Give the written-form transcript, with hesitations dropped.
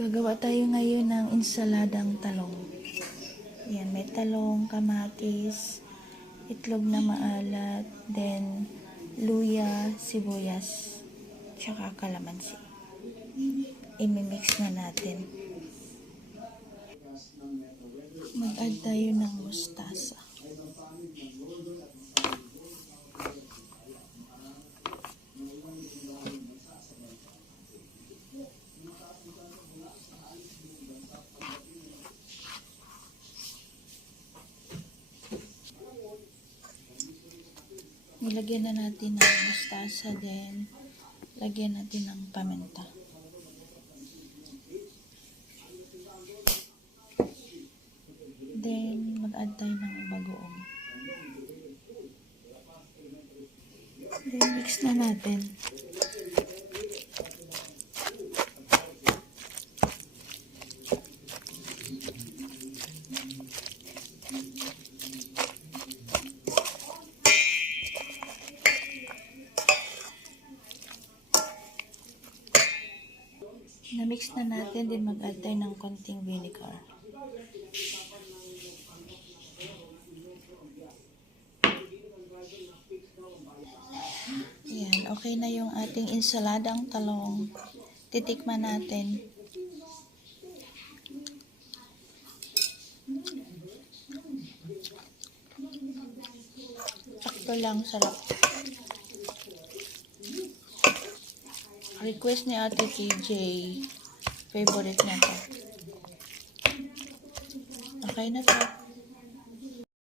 Gagawa tayo ngayon ng ensaladang talong. Yan, may talong, kamatis, itlog na maalat, then luya, sibuyas, tsaka kalamansi. I-mix na natin. Mag-add tayo ng mustasa. Nilagyan na natin ng mustasa, then lagyan natin ng paminta. Then mag-add tayo ng bagoong. Then mix na natin. Na-mix na natin, din mag-add tayo ng konting vinegar. Yan, okay na yung ating ensaladang talong. Titikman natin. Sakto lang, sarap. Request ni Ate TJ. Favorite niya to. Okay na to.